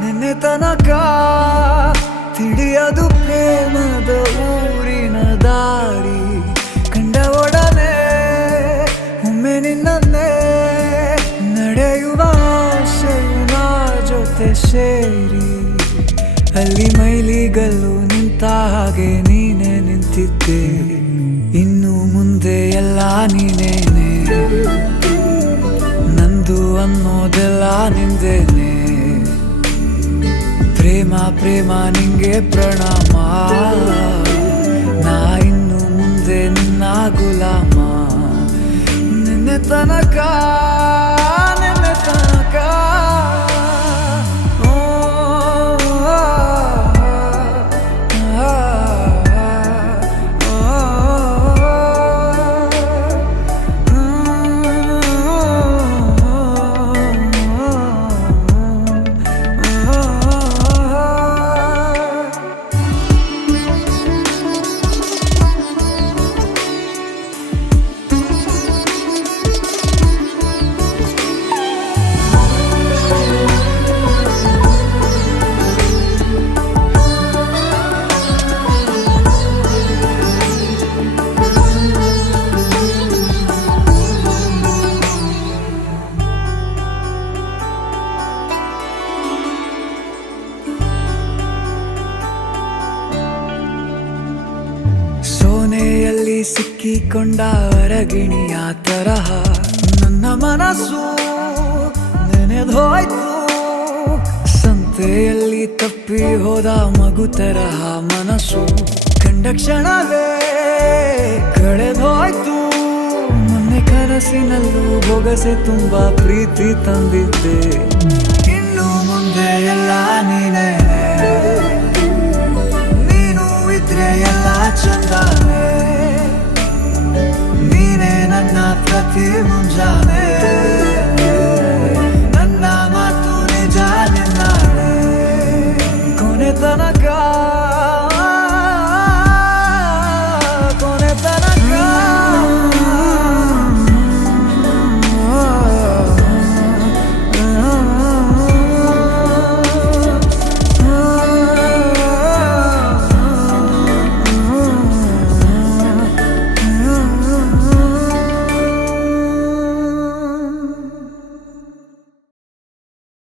ನಿನ್ನೆ ತನಕ ತಿಳಿಯದು ಪ್ರೇಮದ ಊರಿನ ದಾರಿ. ಕಂಡ ಒಡನೆ ಒಮ್ಮೆ ನಿನ್ನೇ ನಡೆಯುವ ಆಸೆಯು ನಾ ಜೊತೆ ಸೇರಿ. ಅಲ್ಲಿ ಮೈಲಿಗಲ್ಲು ನಿಂತ ಹಾಗೆ ನೀನೆ ನಿಂತಿದ್ದೆ. ಇನ್ನು ಮುಂದೆ ಎಲ್ಲ ನೀನೇನೆ, ನಂದು ಅನ್ನೋದೆಲ್ಲ ನಿಂದೇನೆ. ಪ್ರೇಮ ಪ್ರೇಮ ನಿಂಗೆ ಪ್ರಣಾಮ, ನಾ ಇನ್ನು ಮುಂದೆ ನಿನ್ನ ಗುಲಾಮ. ನಿನ್ನೆ ತನಕ ಸೋನೆಯಲ್ಲಿ ಸಿಕ್ಕಿಕೊಂಡ ಅರಗಿಣಿಯ ತರಹ ನನ್ನ ಮನಸ್ಸು ನೆನೆದೋಯ್ತು. ಸಂತೆಯಲ್ಲಿ ತಪ್ಪಿ ಹೋದ ಮಗು ತರಹ ಮನಸ್ಸು ಕಂಡ ಕ್ಷಣವೇ ಕಳೆದೋಯ್ತು. ಮೊನ್ನೆ ಕನಸಿನಲ್ಲೂ ಬೊಗಸೆ ತುಂಬ ಪ್ರೀತಿ ತಂದಿದ್ದೆ. ಇನ್ನು ಮುಂದೆ ಎಲ್ಲ ನೀನೆ